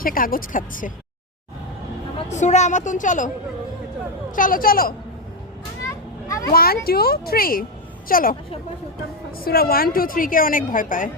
সে কাগজ খাচ্ছে। সূরা আমাতুন চলো চলো চলো 1 2 3 চলো। সূরা 1 2 3 কে অনেক ভয় পায়।